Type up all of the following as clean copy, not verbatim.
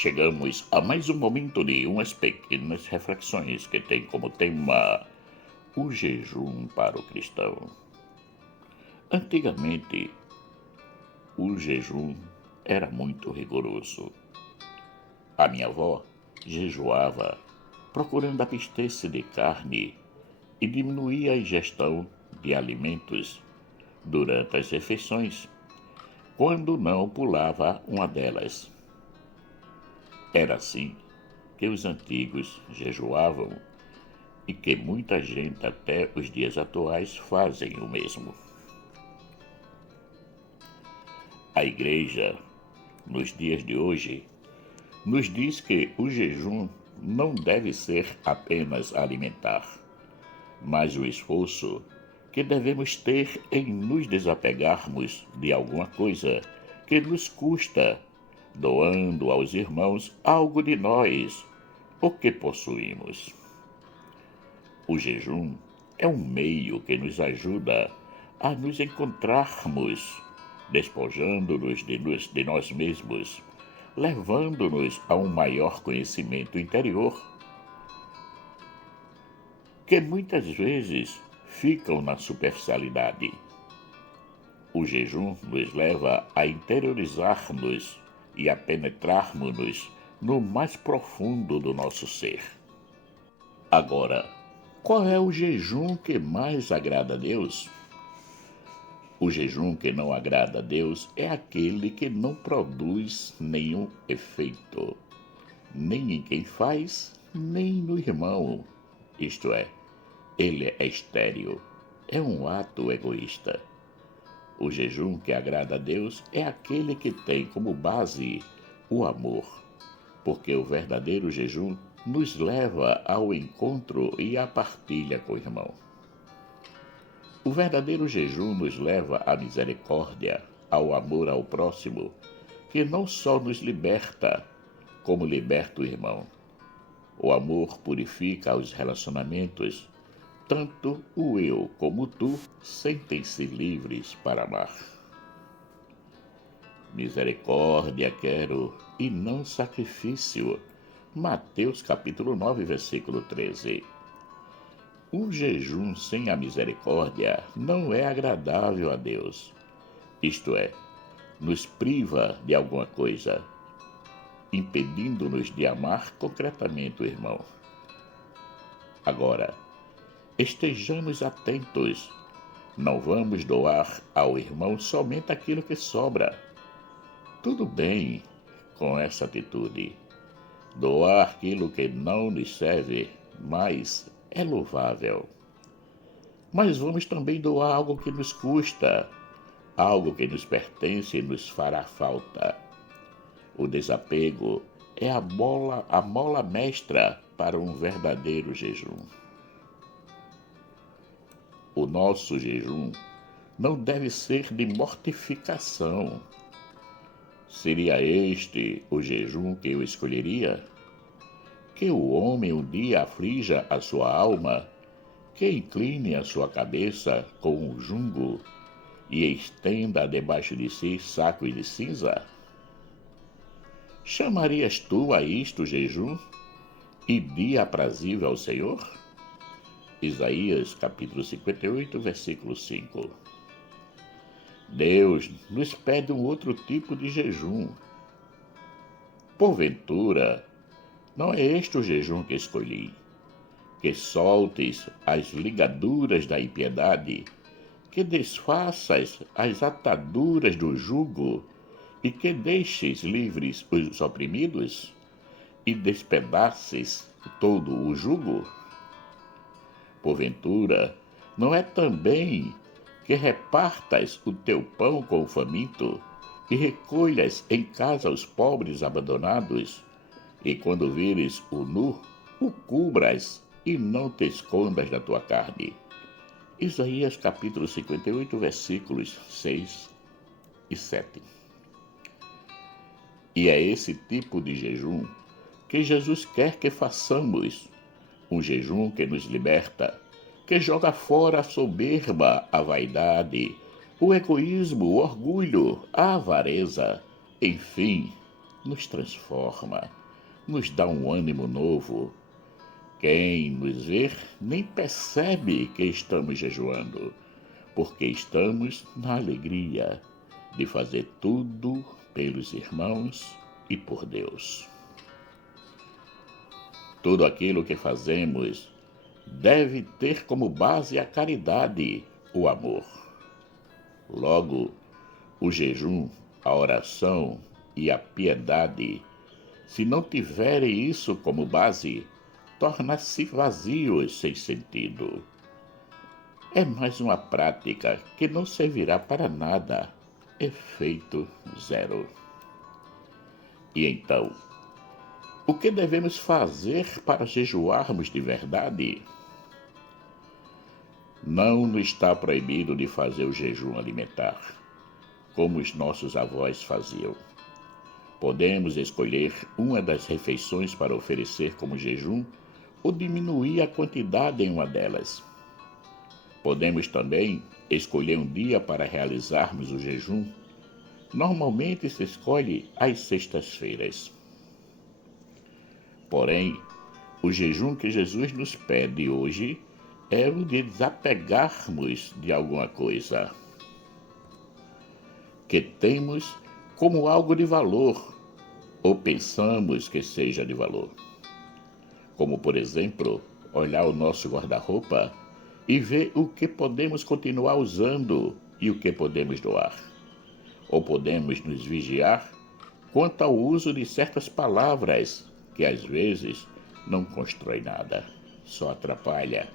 Chegamos a mais um momento de umas pequenas reflexões que tem como tema o jejum para o cristão. Antigamente, o jejum era muito rigoroso. A minha avó jejuava procurando abster-se de carne e diminuir a ingestão de alimentos durante as refeições, quando não pulava uma delas. Era assim que os antigos jejuavam e que muita gente até os dias atuais fazem o mesmo. A igreja, nos dias de hoje, nos diz que o jejum não deve ser apenas alimentar, mas o esforço que devemos ter em nos desapegarmos de alguma coisa que nos custa, doando aos irmãos algo de nós, o que possuímos. O jejum é um meio que nos ajuda a nos encontrarmos, despojando-nos de nós mesmos, levando-nos a um maior conhecimento interior, que muitas vezes ficam na superficialidade. O jejum nos leva a interiorizar-nos e a penetrarmos-nos no mais profundo do nosso ser. Agora, qual é o jejum que mais agrada a Deus? O jejum que não agrada a Deus é aquele que não produz nenhum efeito, nem em quem faz, nem no irmão. Isto é, ele é estéril, é um ato egoísta. O jejum que agrada a Deus é aquele que tem como base o amor, porque o verdadeiro jejum nos leva ao encontro e à partilha com o irmão. O verdadeiro jejum nos leva à misericórdia, ao amor ao próximo, que não só nos liberta, como liberta o irmão. O amor purifica os relacionamentos. Tanto o eu como o tu sentem-se livres para amar. Misericórdia quero e não sacrifício. Mateus capítulo 9, versículo 13. Um jejum sem a misericórdia não é agradável a Deus. Isto é, nos priva de alguma coisa, impedindo-nos de amar concretamente o irmão. Agora, estejamos atentos. Não vamos doar ao irmão somente aquilo que sobra. Tudo bem com essa atitude. Doar aquilo que não nos serve mais é louvável. Mas vamos também doar algo que nos custa, algo que nos pertence e nos fará falta. O desapego é a mola mestra para um verdadeiro jejum. O nosso jejum não deve ser de mortificação. Seria este o jejum que eu escolheria? Que o homem um dia aflija a sua alma, que incline a sua cabeça com um jungo e estenda debaixo de si sacos de cinza? Chamarias tu a isto jejum e dia aprazível ao Senhor? Isaías capítulo 58, versículo 5. Deus nos pede um outro tipo de jejum. Porventura, não é este o jejum que escolhi, que soltes as ligaduras da impiedade, que desfaças as ataduras do jugo e que deixes livres os oprimidos e despedaces todo o jugo? Porventura, não é também que repartas o teu pão com o faminto e recolhas em casa os pobres abandonados, e quando vires o nu, o cubras e não te escondas da tua carne? Isaías capítulo 58, versículos 6 e 7. E é esse tipo de jejum que Jesus quer que façamos. Um jejum que nos liberta, que joga fora a soberba, a vaidade, o egoísmo, o orgulho, a avareza, enfim, nos transforma, nos dá um ânimo novo. Quem nos vê nem percebe que estamos jejuando, porque estamos na alegria de fazer tudo pelos irmãos e por Deus. Tudo aquilo que fazemos deve ter como base a caridade, o amor. Logo, o jejum, a oração e a piedade, se não tiverem isso como base, tornam-se vazios sem sentido. É mais uma prática que não servirá para nada, efeito zero. E então, o que devemos fazer para jejuarmos de verdade? Não nos está proibido de fazer o jejum alimentar, como os nossos avós faziam. Podemos escolher uma das refeições para oferecer como jejum ou diminuir a quantidade em uma delas. Podemos também escolher um dia para realizarmos o jejum. Normalmente se escolhe às sextas-feiras. Porém, o jejum que Jesus nos pede hoje é o de desapegarmos de alguma coisa que temos como algo de valor ou pensamos que seja de valor. Como, por exemplo, olhar o nosso guarda-roupa e ver o que podemos continuar usando e o que podemos doar. Ou podemos nos vigiar quanto ao uso de certas palavras que às vezes não constrói nada, só atrapalha.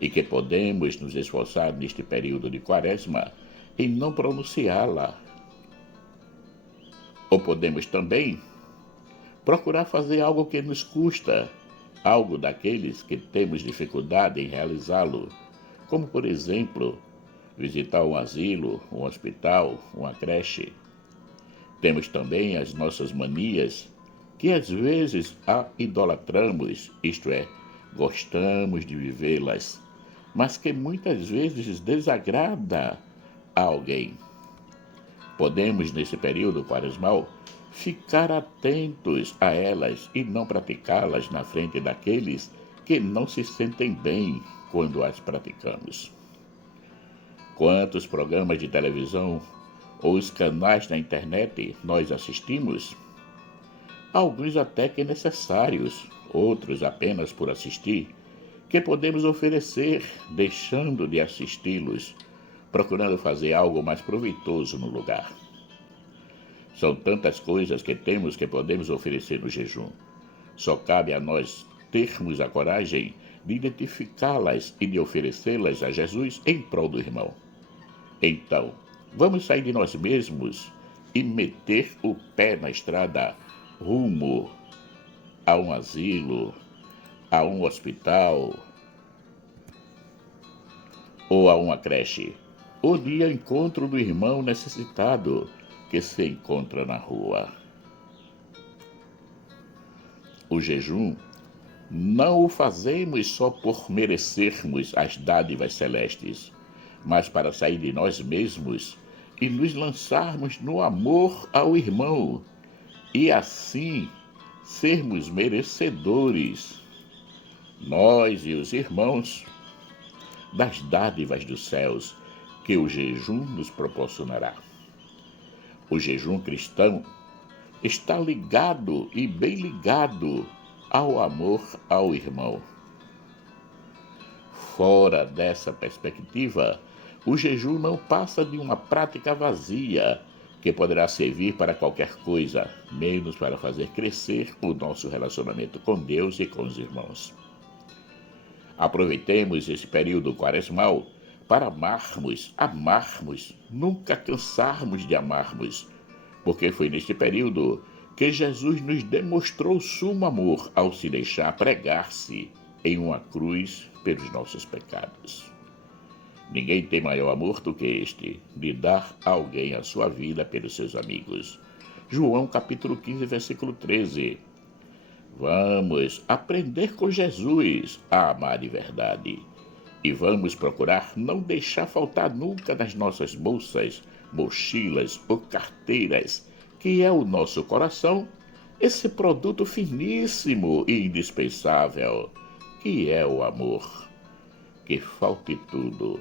E que podemos nos esforçar neste período de quaresma em não pronunciá-la. Ou podemos também procurar fazer algo que nos custa, algo daqueles que temos dificuldade em realizá-lo, como, por exemplo, visitar um asilo, um hospital, uma creche. Temos também as nossas manias, que às vezes a idolatramos, isto é, gostamos de vivê-las, mas que muitas vezes desagrada a alguém. Podemos, nesse período quaresmal, ficar atentos a elas e não praticá-las na frente daqueles que não se sentem bem quando as praticamos. Quantos programas de televisão ou os canais na internet nós assistimos? Alguns até que necessários, outros apenas por assistir, que podemos oferecer deixando de assisti-los, procurando fazer algo mais proveitoso no lugar. São tantas coisas que temos que podemos oferecer no jejum. Só cabe a nós termos a coragem de identificá-las e de oferecê-las a Jesus em prol do irmão. Então, vamos sair de nós mesmos e meter o pé na estrada rumo a um asilo, a um hospital ou a uma creche, ou de encontro do irmão necessitado que se encontra na rua. O jejum não o fazemos só por merecermos as dádivas celestes, mas para sair de nós mesmos e nos lançarmos no amor ao irmão, e assim sermos merecedores, nós e os irmãos, das dádivas dos céus que o jejum nos proporcionará. O jejum cristão está ligado e bem ligado ao amor ao irmão. Fora dessa perspectiva, o jejum não passa de uma prática vazia que poderá servir para qualquer coisa, menos para fazer crescer o nosso relacionamento com Deus e com os irmãos. Aproveitemos esse período quaresmal para amarmos, nunca cansarmos de amarmos, porque foi neste período que Jesus nos demonstrou sumo amor ao se deixar pregar-se em uma cruz pelos nossos pecados. Ninguém tem maior amor do que este, de dar a alguém a sua vida pelos seus amigos. João capítulo 15, versículo 13. Vamos aprender com Jesus a amar de verdade. E vamos procurar não deixar faltar nunca nas nossas bolsas, mochilas ou carteiras que é o nosso coração, esse produto finíssimo e indispensável, que é o amor. Que falte tudo,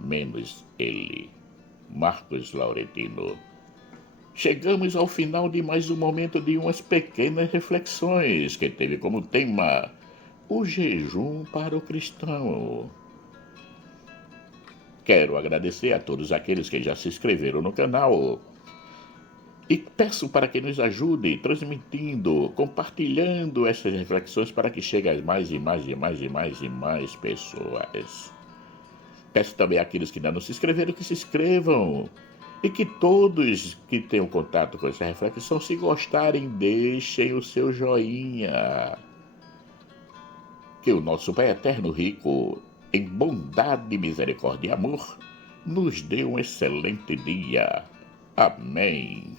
menos ele. Marcos Laurentino. Chegamos ao final de mais um momento de umas pequenas reflexões que teve como tema o jejum para o cristão. Quero agradecer a todos aqueles que já se inscreveram no canal e peço para que nos ajude transmitindo, compartilhando essas reflexões para que chegue a mais e mais e mais e mais e mais pessoas. Peço também àqueles que ainda não se inscreveram que se inscrevam. E que todos que tenham contato com essa reflexão, se gostarem, deixem o seu joinha. Que o nosso Pai Eterno Rico, em bondade, misericórdia e amor, nos dê um excelente dia. Amém.